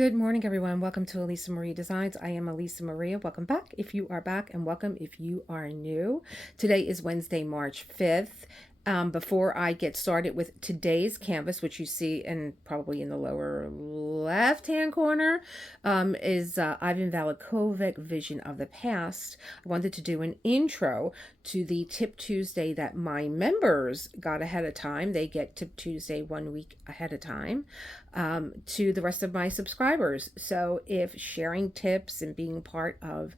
Good morning, everyone. Welcome to Elisa Marie Designs. I am Elisa Maria. Welcome back if you are back, and welcome if you are new. Today is Wednesday, March 5th. Before I get started with today's canvas, which you see in probably in the lower left-hand corner, is Ivan Valakovic, Vision of the Past. I wanted to do an intro to the Tip Tuesday that my members got ahead of time. They get Tip Tuesday 1 week ahead of time, to the rest of my subscribers. So if sharing tips and being part of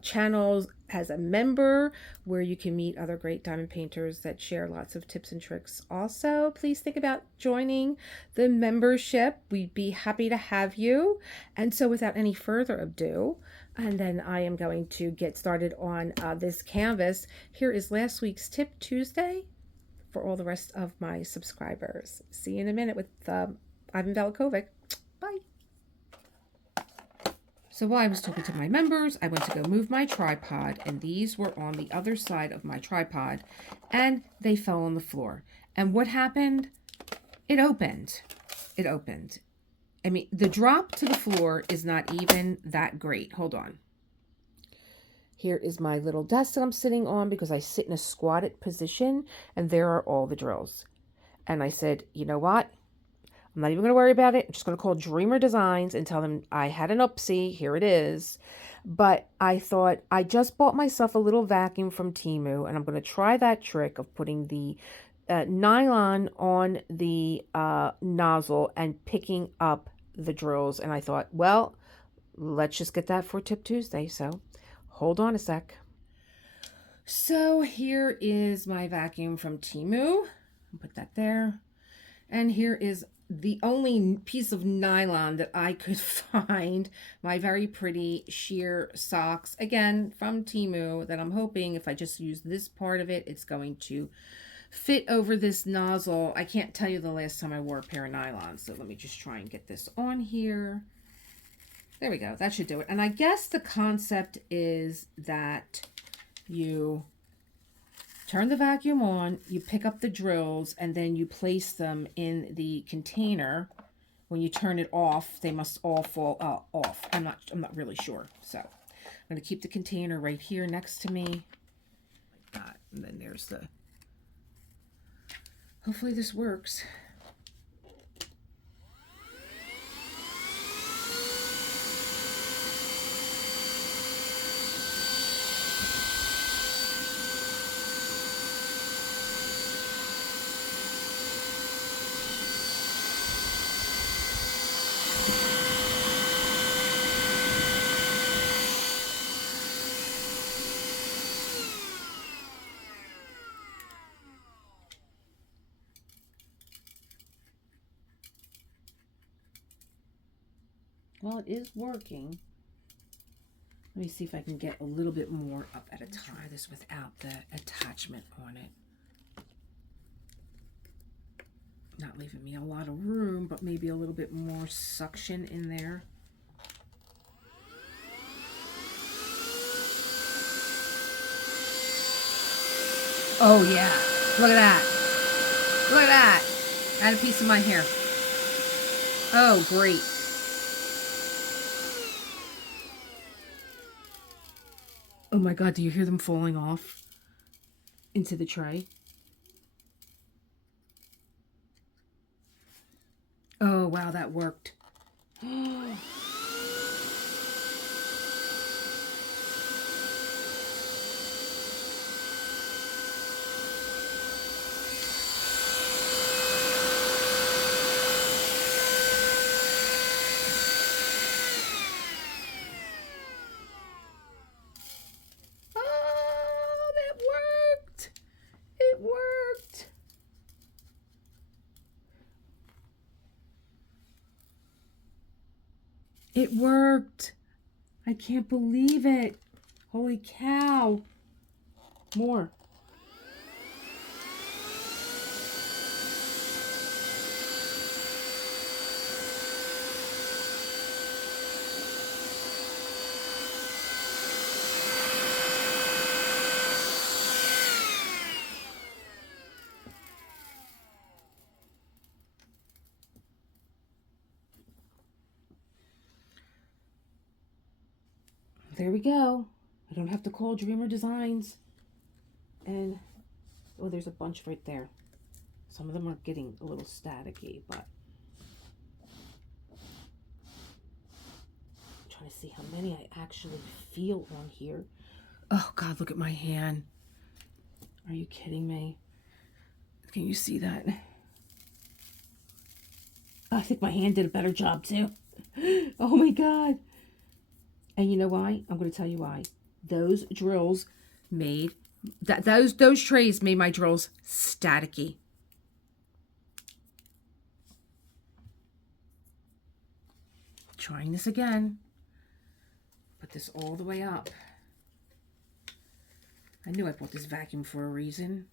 channels as a member where you can meet other great diamond painters that share lots of tips and tricks, also please think about joining the membership. We'd be happy to have you. And so without any further ado, and then I am going to get started on this canvas. Here is last week's Tip Tuesday for all the rest of my subscribers. See you in a minute with Ivan Valakovic. Bye. So while I was talking to my members, I went to go move my tripod, and these were on the other side of my tripod, and they fell on the floor. And what happened? It opened. It opened. I mean, the drop to the floor is not even that great. Hold on. Here is my little desk that I'm sitting on because I sit in a squatted position, and there are all the drills. And I said, you know what? I'm not even going to worry about it. I'm just going to call Dreamer Designs and tell them I had an oopsie. Here it is. But I thought I just bought myself a little vacuum from Temu, and I'm going to try that trick of putting the nylon on the nozzle and picking up the drills. And I thought, well, let's just get that for Tip Tuesday. So hold on a sec. So here is my vacuum from Temu. I'll put that there. And here is the only piece of nylon that I could find, my very pretty sheer socks, again from Temu, that I'm hoping if I just use this part of it, it's going to fit over this nozzle. I can't tell you the last time I wore a pair of nylon, so let me just try and get this on here. There we go. That should do it. And I guess the concept is that you turn the vacuum on, you pick up the drills, and then you place them in the container. When you turn it off, they must all fall off. I'm not really sure. So I'm going to keep the container right here next to me, like that. And then there's the, hopefully this works. Well, it is working. Let me see if I can get a little bit more up at a time. Try this without the attachment on it. Not leaving me a lot of room, but maybe a little bit more suction in there. Oh yeah, look at that. Look at that. Add a piece of my hair. Oh, great. Oh my God, do you hear them falling off into the tray? Oh, wow, that worked. It worked. I can't believe it. Holy cow. More. There we go. I don't have to call Dreamer Designs. And, oh, there's a bunch right there. Some of them are getting a little staticky, but I'm trying to see how many I actually feel on here. Oh, God, look at my hand. Are you kidding me? Can you see that? I think my hand did a better job, too. Oh, my God. And you know why? I'm going to tell you why. Those drills made, those trays made my drills staticky. Trying this again. Put this all the way up. I knew I bought this vacuum for a reason.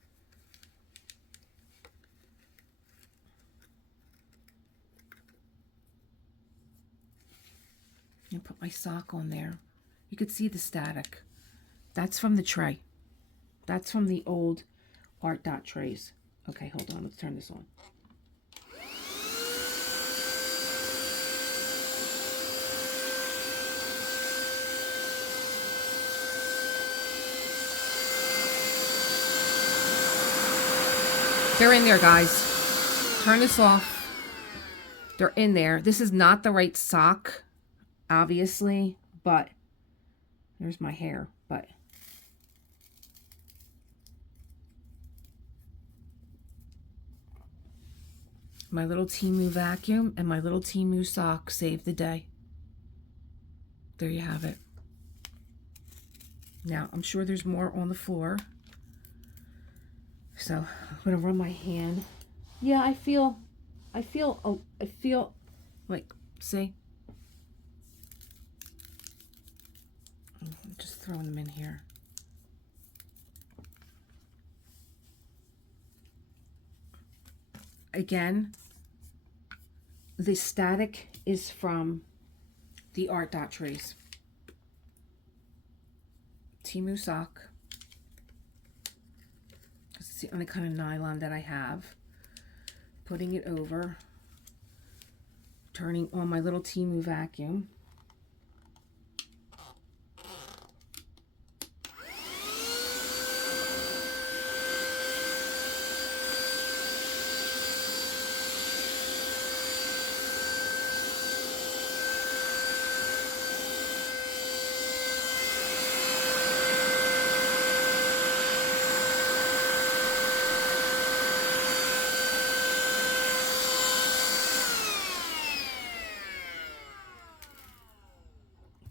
And put my sock on there. You could see the static. That's from the tray. That's from the old Art Dot trays. Okay, hold on. Let's turn this on. They're in there, guys. Turn this off. They're in there. This is not the right sock, obviously, but there's my hair, but my little Temu vacuum and my little Temu sock saved the day. There you have it. Now, I'm sure there's more on the floor. So, I'm going to run my hand. Yeah, I feel like, see? I'm just throwing them in here. Again, the static is from the Art Dot trays. Temu sock. It's the only kind of nylon that I have. Putting it over. Turning on my little Temu vacuum.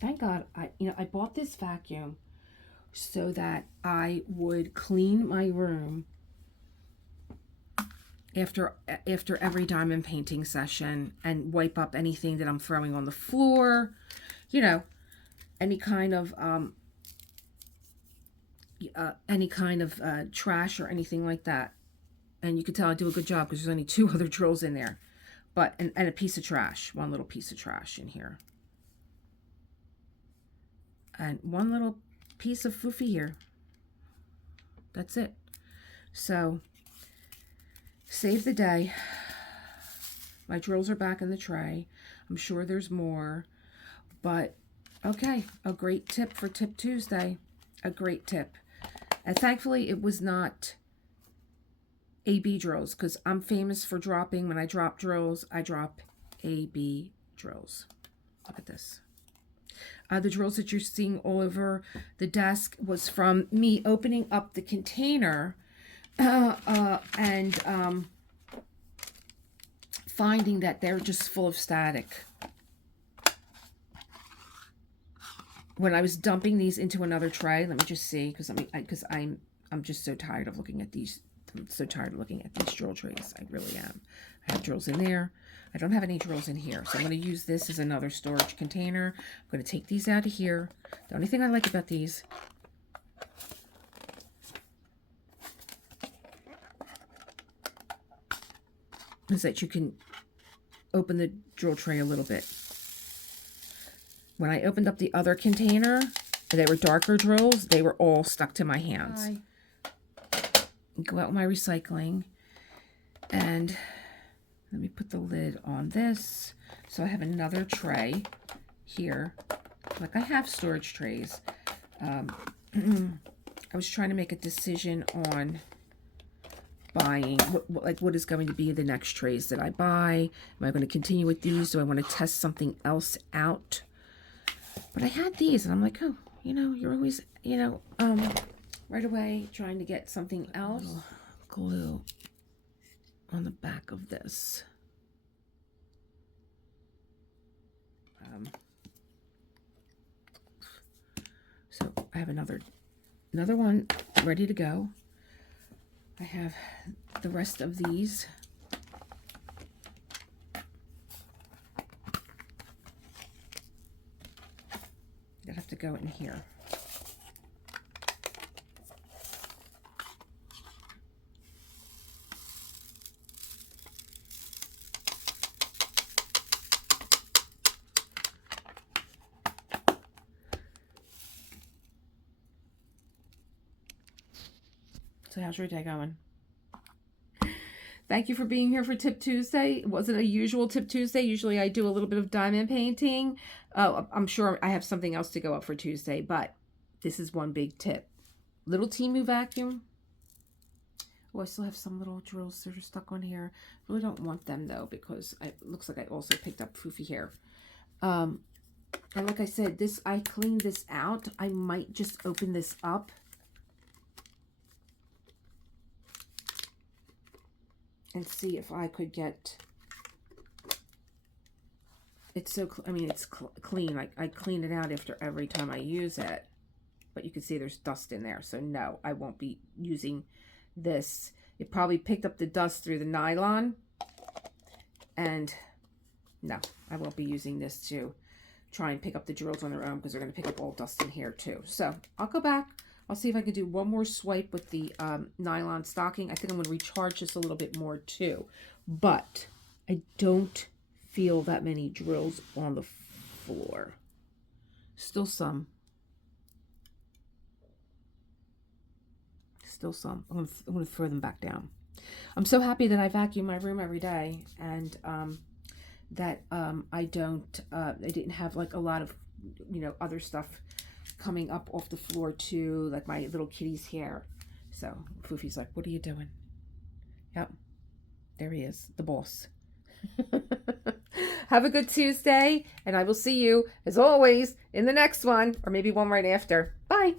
Thank God I bought this vacuum so that I would clean my room after every diamond painting session and wipe up anything that I'm throwing on the floor, you know, any kind of trash or anything like that. And you can tell I do a good job because there's only 2 other drills in there, but and a piece of trash, one little piece of trash in here. And one little piece of foofy here. That's it. So, save the day. My drills are back in the tray. I'm sure there's more. But, okay. A great tip for Tip Tuesday. A great tip. And thankfully, it was not AB drills. Because I'm famous for dropping. When I drop drills, I drop AB drills. Look at this. The drills that you're seeing all over the desk was from me opening up the container and finding that they're just full of static. When I was dumping these into another tray, let me just see, because I'm just so tired of looking at these. I'm so tired of looking at these drill trays. I really am. I have drills in there. I don't have any drills in here, so I'm going to use this as another storage container. I'm going to take these out of here. The only thing I like about these is that you can open the drill tray a little bit. When I opened up the other container, they were darker drills. They were all stuck to my hands. Go out with my recycling, and let me put the lid on this. So I have another tray here Like, I have storage trays. I was trying to make a decision on buying, what is going to be the next trays that I buy. Am I going to continue with these? Do I want to test something else out? But I had these, and I'm like, oh, you're always, right away trying to get something else. Glue on the back of this. So I have another one ready to go. I have the rest of these. That have to go in here. So how's your day going? Thank you for being here for Tip Tuesday. It wasn't a usual Tip Tuesday. Usually I do a little bit of diamond painting. I'm sure I have something else to go up for Tuesday, but this is one big tip. Little Temu vacuum. Oh, I still have some little drills that are stuck on here. Really don't want them though, because it looks like I also picked up foofy hair. And like I said, I cleaned this out. I might just open this up and see if I could get, it's so, it's clean. I clean it out after every time I use it, but you can see there's dust in there. So no, I won't be using this. It probably picked up the dust through the nylon, and no, I won't be using this to try and pick up the drills on their own, because they're going to pick up all dust in here too. So I'll go back. I'll see if I can do one more swipe with the nylon stocking. I think I'm going to recharge this a little bit more too. But I don't feel that many drills on the floor. Still some. Still some. I'm going to throw them back down. I'm so happy that I vacuum my room every day, and that I didn't have like a lot of, other stuff coming up off the floor too, like my little kitty's hair. So Foofy's like, what are you doing? Yep, there he is, the boss. Have a good Tuesday, and I will see you as always in the next one, or maybe one right after. Bye.